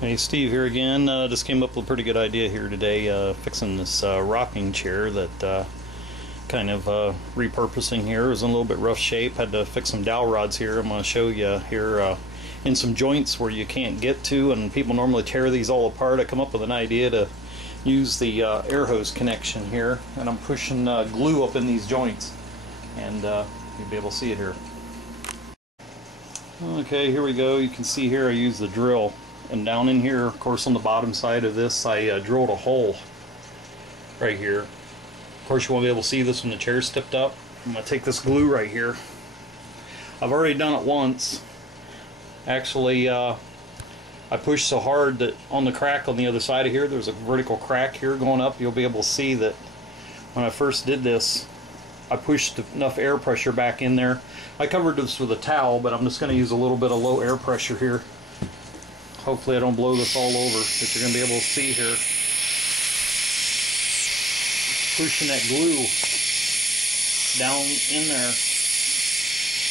Hey, Steve here again. Just came up with a pretty good idea here today, fixing this rocking chair that kind of repurposing here. It was in a little bit rough shape. Had to fix some dowel rods here. I'm going to show you here in some joints where you can't get to, and people normally tear these all apart. I come up with an idea to use the air hose connection here, and I'm pushing glue up in these joints, and you'll be able to see it here. Okay, here we go. You can see here I use the drill, and down in here, of course, on the bottom side of this, I drilled a hole right here. Of course, you won't be able to see this when the chair's tipped up. I'm going to take this glue right here. I've already done it once. Actually, I pushed so hard that on the crack on the other side of here, there's a vertical crack here going up. You'll be able to see that when I first did this, I pushed enough air pressure back in there. I covered this with a towel, but I'm just going to use a little bit of low air pressure here. Hopefully I don't blow this all over, but you're going to be able to see here. Pushing that glue down in there.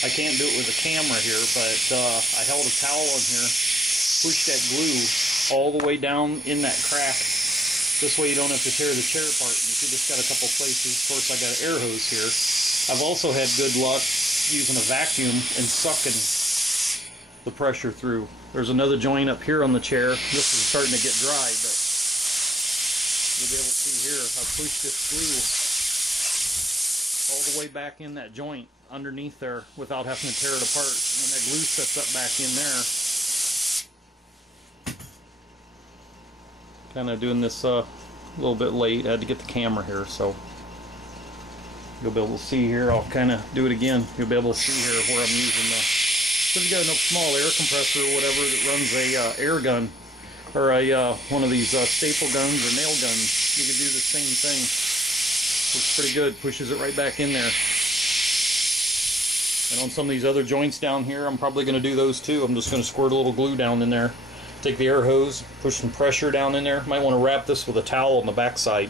I can't do it with a camera here, but I held a towel on here, pushed that glue all the way down in that crack. This way you don't have to tear the chair apart. You see, just got a couple places. Of course, I got an air hose here. I've also had good luck using a vacuum and sucking the pressure through. There's another joint up here on the chair. This is starting to get dry, but you'll be able to see here, I pushed this glue all the way back in that joint underneath there without having to tear it apart. When that glue sets up back in there, kind of doing this a little bit late. I had to get the camera here, so you'll be able to see here. I'll kind of do it again. You'll be able to see here where I'm using the, if you got enough small air compressor or whatever that runs a air gun or a one of these staple guns or nail guns, you can do the same thing. Looks pretty good. Pushes it right back in there. And on some of these other joints down here, I'm probably going to do those too. I'm just going to squirt a little glue down in there. Take the air hose, push some pressure down in there. Might want to wrap this with a towel on the back side.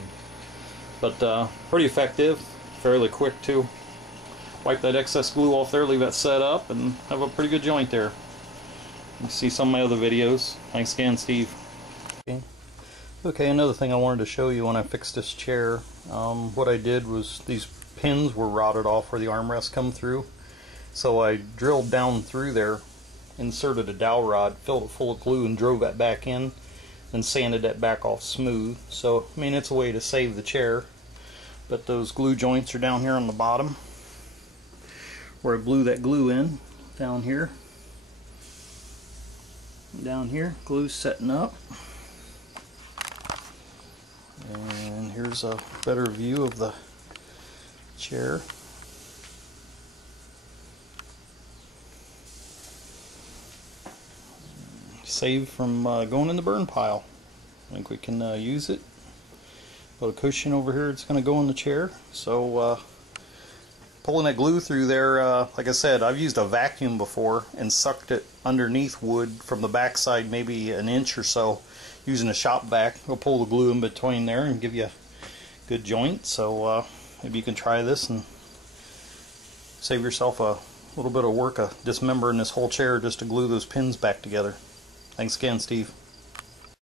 But pretty effective, fairly quick too. Wipe that excess glue off there, leave that set up, and have a pretty good joint there. You see some of my other videos. Thanks again, Steve. Okay, another thing I wanted to show you when I fixed this chair. What I did was these pins were rotted off where the armrests come through. So I drilled down through there, inserted a dowel rod, filled it full of glue, and drove that back in, and sanded that back off smooth. So, I mean, it's a way to save the chair. But those glue joints are down here on the bottom, where I blew that glue in, down here. Down here, glue's setting up. And here's a better view of the chair. Saved from going in the burn pile. I think we can use it. Put a cushion over here, it's going to go in the chair. So pulling that glue through there, like I said, I've used a vacuum before and sucked it underneath wood from the back side maybe an inch or so using a shop vac. We'll pull the glue in between there and give you a good joint. So maybe you can try this and save yourself a little bit of work of dismembering this whole chair just to glue those pins back together. Thanks again, Steve.